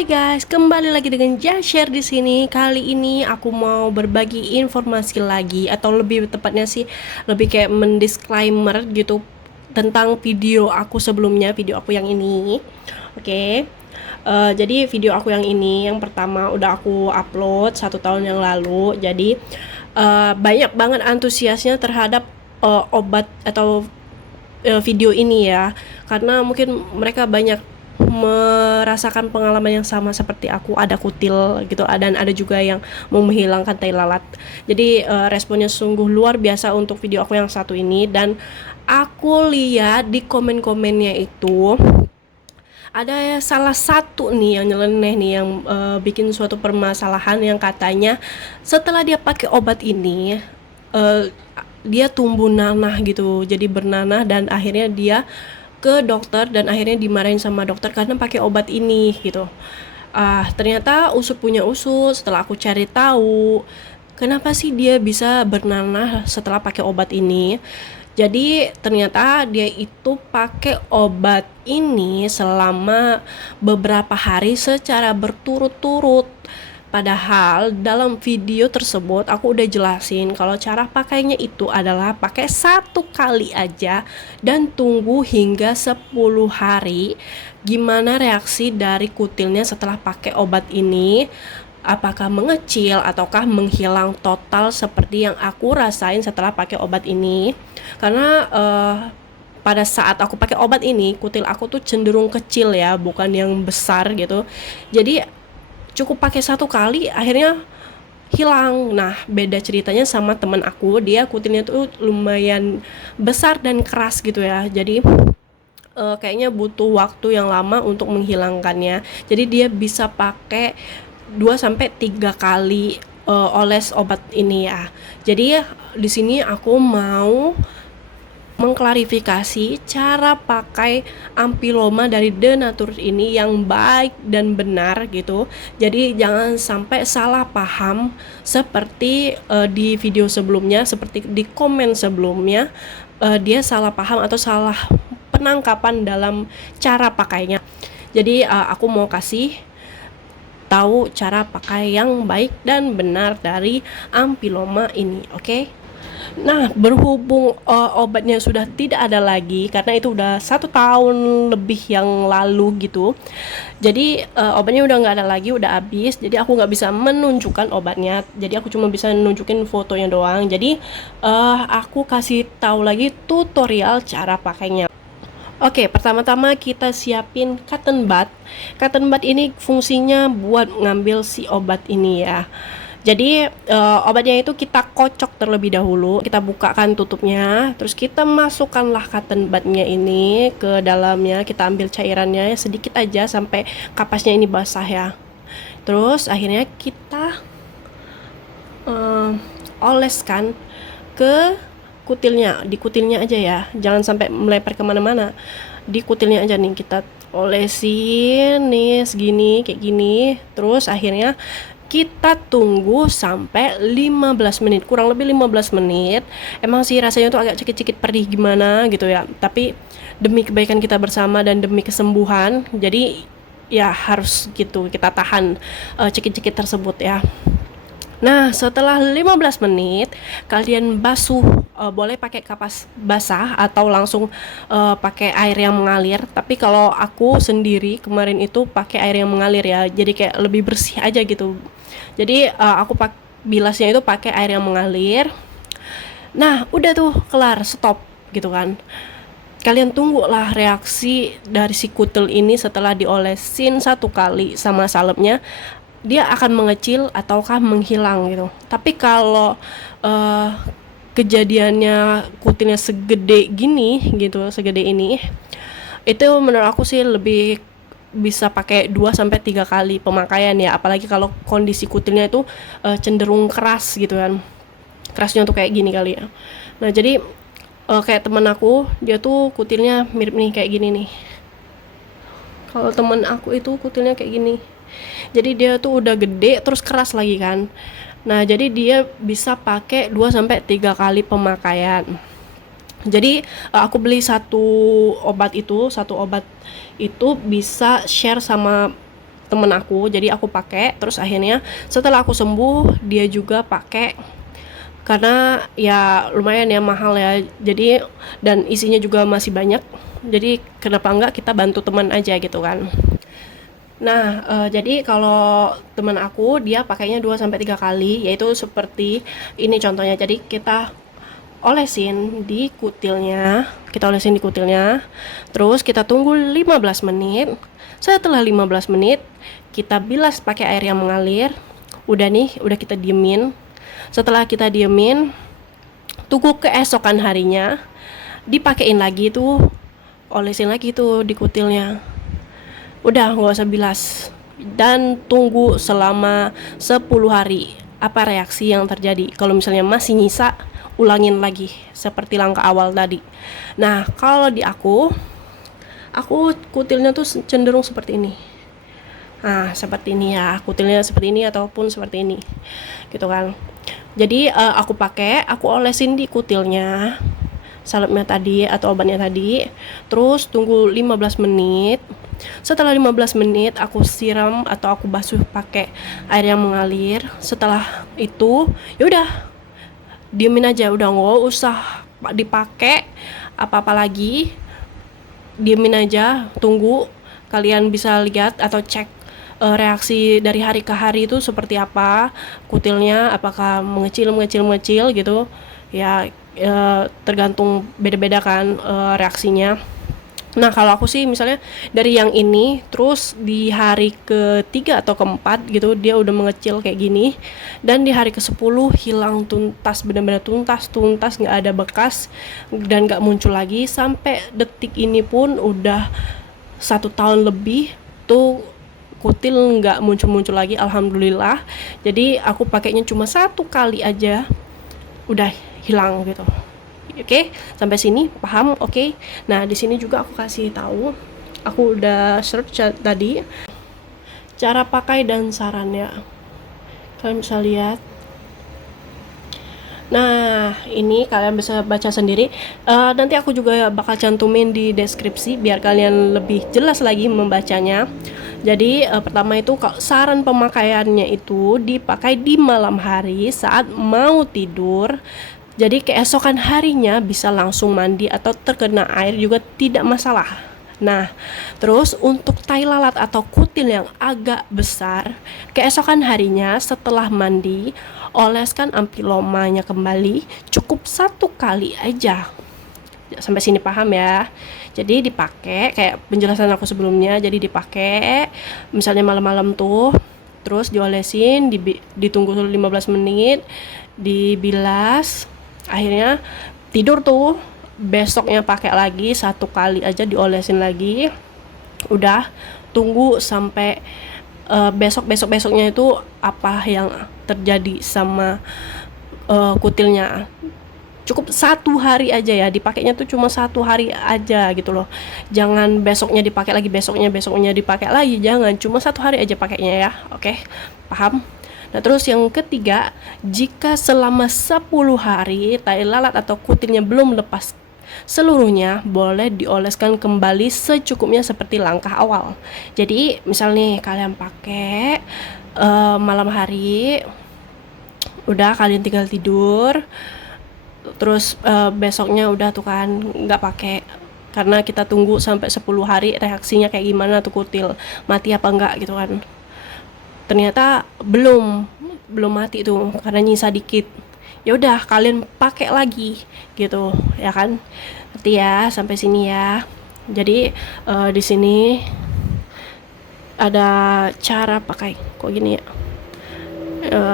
Hai guys, kembali lagi dengan Share di sini. Kali ini aku mau berbagi informasi lagi, atau lebih tepatnya sih lebih kayak mendisclaimer gitu tentang video aku sebelumnya, video aku yang ini. Oke. Jadi video aku yang ini, yang pertama udah aku upload 1 tahun yang lalu. Jadi banyak banget antusiasnya terhadap obat atau video ini ya, karena mungkin mereka banyak merasakan pengalaman yang sama seperti aku, ada kutil gitu, dan ada juga yang mau menghilangkan tai lalat. Jadi responnya sungguh luar biasa untuk video aku yang satu ini. Dan aku lihat di komen-komennya itu ada salah satu nih yang nyeleneh nih, yang bikin suatu permasalahan yang katanya setelah dia pakai obat ini uh, dia tumbuh nanah gitu, jadi bernanah, dan akhirnya dia ke dokter dan akhirnya dimarahin sama dokter karena pakai obat ini gitu. Ternyata usut punya usut, setelah aku cari tahu kenapa sih dia bisa bernanah setelah pakai obat ini. Jadi ternyata dia itu pakai obat ini selama beberapa hari secara berturut-turut. Padahal dalam video tersebut aku udah jelasin kalau cara pakainya itu adalah pakai 1 kali aja dan tunggu hingga 10 hari. Gimana reaksi dari kutilnya setelah pakai obat ini? Apakah mengecil ataukah menghilang total seperti yang aku rasain setelah pakai obat ini? Karena pada saat aku pakai obat ini, kutil aku tuh cenderung kecil ya, bukan yang besar gitu. Jadi cukup pakai 1 kali akhirnya hilang. Nah, beda ceritanya sama teman aku, dia kutilnya tuh lumayan besar dan keras gitu ya. Jadi kayaknya butuh waktu yang lama untuk menghilangkannya. Jadi dia bisa pakai 2 sampai 3 kali oles obat ini ya. Jadi di sini aku mau mengklarifikasi cara pakai Ampiloma dari The Nature ini yang baik dan benar gitu. Jadi jangan sampai salah paham seperti di video sebelumnya, seperti di komen sebelumnya, dia salah paham atau salah penangkapan dalam cara pakainya. Jadi aku mau kasih tahu cara pakai yang baik dan benar dari Ampiloma ini, oke? Nah, berhubung obatnya sudah tidak ada lagi karena itu udah 1 tahun lebih yang lalu gitu. Jadi obatnya udah nggak ada lagi, udah habis. Jadi aku nggak bisa menunjukkan obatnya. Jadi aku cuma bisa nunjukin fotonya doang. Jadi aku kasih tahu lagi tutorial cara pakainya. Oke, pertama-tama kita siapin cotton bud. Cotton bud ini fungsinya buat ngambil si obat ini ya. Jadi obatnya itu kita kocok terlebih dahulu, kita bukakan tutupnya, terus kita masukkanlah cotton budnya ini ke dalamnya, kita ambil cairannya sedikit aja sampai kapasnya ini basah ya. Terus akhirnya kita oleskan ke kutilnya, di kutilnya aja ya, jangan sampai melebar kemana-mana, di kutilnya aja nih kita olesin nih segini kayak gini. Terus akhirnya kita tunggu sampai 15 menit, kurang lebih 15 menit. Emang sih rasanya tuh agak cikit-cikit perih gimana gitu ya, tapi demi kebaikan kita bersama dan demi kesembuhan, jadi ya harus gitu kita tahan cikit-cikit tersebut ya. Nah, setelah 15 menit kalian basuh, boleh pakai kapas basah atau langsung pakai air yang mengalir. Tapi kalau aku sendiri kemarin itu pakai air yang mengalir ya. Jadi kayak lebih bersih aja gitu. Jadi aku bilasnya itu pakai air yang mengalir. Nah, udah tuh kelar, stop gitu kan. Kalian tunggulah reaksi dari si kutil ini setelah diolesin 1 kali sama salepnya, dia akan mengecil ataukah menghilang gitu. Tapi kalau kejadiannya kutilnya segede gini gitu, segede ini, itu menurut aku sih lebih bisa pakai 2 sampai 3 kali pemakaian ya, apalagi kalau kondisi kutilnya itu cenderung keras gitu kan. Kerasnya tuh kayak gini kali ya. Nah, jadi kayak teman aku, dia tuh kutilnya mirip nih kayak gini nih. Kalau teman aku itu kutilnya kayak gini. Jadi dia tuh udah gede terus keras lagi kan. Nah, jadi dia bisa pakai 2 sampai 3 kali pemakaian. Jadi aku beli satu obat itu bisa share sama temen aku, jadi aku pakai. Terus akhirnya setelah aku sembuh dia juga pakai, karena ya lumayan ya mahal ya, jadi dan isinya juga masih banyak, jadi kenapa enggak kita bantu teman aja gitu kan. Nah, jadi kalau teman aku dia pakainya 2 sampai 3 kali, yaitu seperti ini contohnya. Jadi kita olesin di kutilnya, terus kita tunggu 15 menit. Setelah 15 menit, kita bilas pakai air yang mengalir. Udah kita diemin. Setelah kita diemin, tunggu keesokan harinya, dipakein lagi tuh, olesin lagi tuh di kutilnya. Udah nggak usah bilas, dan tunggu selama 10 hari apa reaksi yang terjadi. Kalau misalnya masih nyisa, ulangin lagi seperti langkah awal tadi. Nah, kalau di aku kutilnya tuh cenderung seperti ini. Nah, seperti ini ya, kutilnya seperti ini ataupun seperti ini gitu kan. Jadi aku olesin di kutilnya salepnya tadi atau obatnya tadi, terus tunggu 15 menit. Setelah 15 menit aku siram atau aku basuh pakai air yang mengalir. Setelah itu ya udah diemin aja, udah nggak usah dipakai apa-apa lagi, diemin aja, tunggu. Kalian bisa lihat atau cek reaksi dari hari ke hari itu seperti apa kutilnya, apakah mengecil gitu ya, tergantung beda-beda kan reaksinya. Nah, kalau aku sih misalnya dari yang ini, terus di hari ketiga atau keempat gitu dia udah mengecil kayak gini, dan di hari ke-10 hilang tuntas, benar-benar tuntas, nggak ada bekas dan nggak muncul lagi. Sampai detik ini pun udah 1 tahun lebih tuh kutil nggak muncul lagi, alhamdulillah. Jadi aku pakainya cuma 1 kali aja udah hilang gitu. Oke, sampai sini paham? Oke. Nah, di sini juga aku kasih tahu, aku udah search tadi cara pakai dan sarannya. Kalian bisa lihat. Nah, ini kalian bisa baca sendiri. Nanti aku juga bakal cantumin di deskripsi biar kalian lebih jelas lagi membacanya. Jadi pertama itu saran pemakaiannya itu dipakai di malam hari saat mau tidur. Jadi keesokan harinya bisa langsung mandi atau terkena air juga tidak masalah. Nah, terus untuk tai lalat atau kutil yang agak besar, keesokan harinya setelah mandi, oleskan ampilomanya kembali, cukup 1 kali aja. Sampai sini paham ya? Jadi dipakai kayak penjelasan aku sebelumnya, jadi dipakai misalnya malam-malam tuh, terus diolesin, ditunggu 15 menit, dibilas, akhirnya tidur tuh. Besoknya pakai lagi 1 kali aja, diolesin lagi. Udah tunggu sampai besoknya itu apa yang terjadi sama kutilnya. Cukup 1 hari aja ya, dipakainya tuh cuma 1 hari aja gitu loh. Jangan besoknya dipakai lagi, besoknya dipakai lagi, jangan. Cuma 1 hari aja pakainya ya. Oke, paham? Nah, terus yang ketiga, jika selama 10 hari tai lalat atau kutilnya belum lepas seluruhnya, boleh dioleskan kembali secukupnya seperti langkah awal. Jadi misal nih kalian pakai malam hari, udah kalian tinggal tidur, terus besoknya udah tuh kan nggak pakai, karena kita tunggu sampai 10 hari reaksinya kayak gimana tuh kutil, mati apa enggak gitu kan. Ternyata belum mati tuh karena nyisa dikit. Ya udah kalian pakai lagi gitu ya kan. Ngerti ya sampai sini ya. Jadi di sini ada cara pakai. Kok gini ya?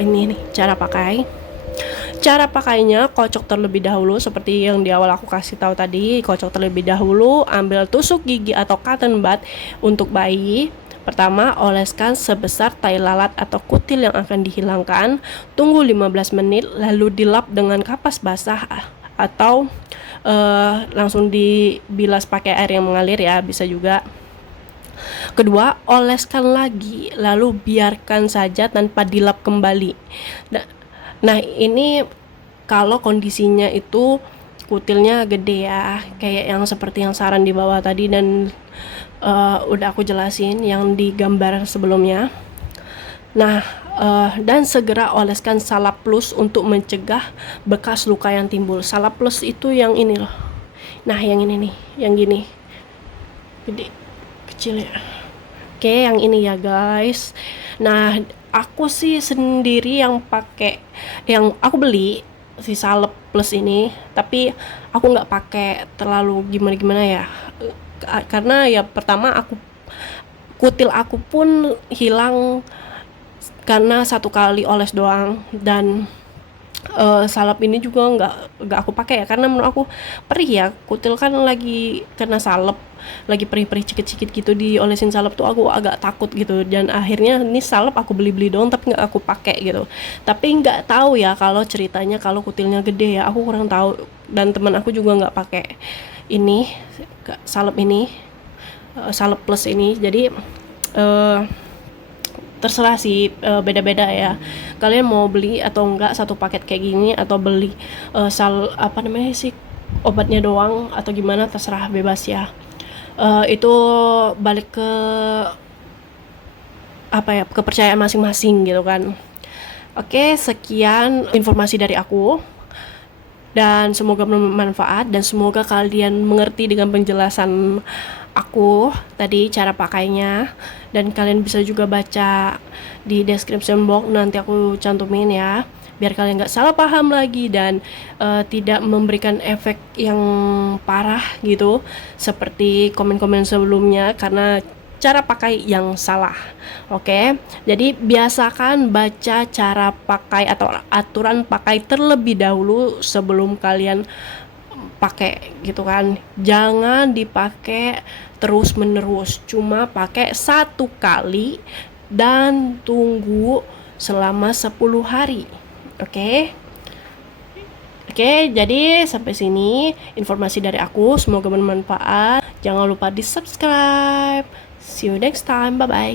Ini nih cara pakai. Cara pakainya, kocok terlebih dahulu seperti yang di awal aku kasih tahu tadi. Kocok terlebih dahulu, ambil tusuk gigi atau cotton bud untuk bayi. Pertama, oleskan sebesar tai lalat atau kutil yang akan dihilangkan. Tunggu 15 menit, lalu dilap dengan kapas basah atau langsung dibilas pakai air yang mengalir ya, bisa juga. Kedua, oleskan lagi, lalu biarkan saja tanpa dilap kembali. Nah, ini kalau kondisinya itu kutilnya gede ya, kayak yang seperti yang saran di bawah tadi, dan udah aku jelasin yang di gambar sebelumnya. Nah, dan segera oleskan salep plus untuk mencegah bekas luka yang timbul. Salep plus itu yang ini loh. Nah, yang ini nih, yang gini. Gede, kecil ya. Oke, yang ini ya guys. Nah, aku sih sendiri yang pakai, yang aku beli si salep plus ini, tapi aku nggak pakai terlalu gimana-gimana ya. Karena ya pertama kutil aku pun hilang karena satu kali oles doang, dan salep ini juga nggak aku pakai ya karena menurut aku perih ya. Kutil kan lagi kena salep, lagi perih-perih cikit-cikit gitu, diolesin salep tuh aku agak takut gitu, dan akhirnya ini salep aku beli-beli doang tapi nggak aku pakai gitu. Tapi nggak tahu ya kalau ceritanya kalau kutilnya gede ya, aku kurang tahu. Dan teman aku juga nggak pakai ini salep ini, salep plus ini. Jadi terserah sih, beda-beda ya. Kalian mau beli atau enggak satu paket kayak gini, atau beli apa namanya sih, obatnya doang atau gimana, terserah, bebas ya. Itu balik ke apa ya, kepercayaan masing-masing gitu kan. Oke, sekian informasi dari aku, dan semoga bermanfaat, dan semoga kalian mengerti dengan penjelasan aku tadi cara pakainya, dan kalian bisa juga baca di description box, nanti aku cantumin ya, biar kalian nggak salah paham lagi dan tidak memberikan efek yang parah gitu seperti komen-komen sebelumnya karena cara pakai yang salah. Oke, jadi biasakan baca cara pakai atau aturan pakai terlebih dahulu sebelum kalian pakai gitu kan. Jangan dipakai terus menerus, cuma pakai satu kali dan tunggu selama 10 hari. Oke. Oke, jadi sampai sini informasi dari aku, semoga bermanfaat. Jangan lupa di subscribe. See you next time, bye bye.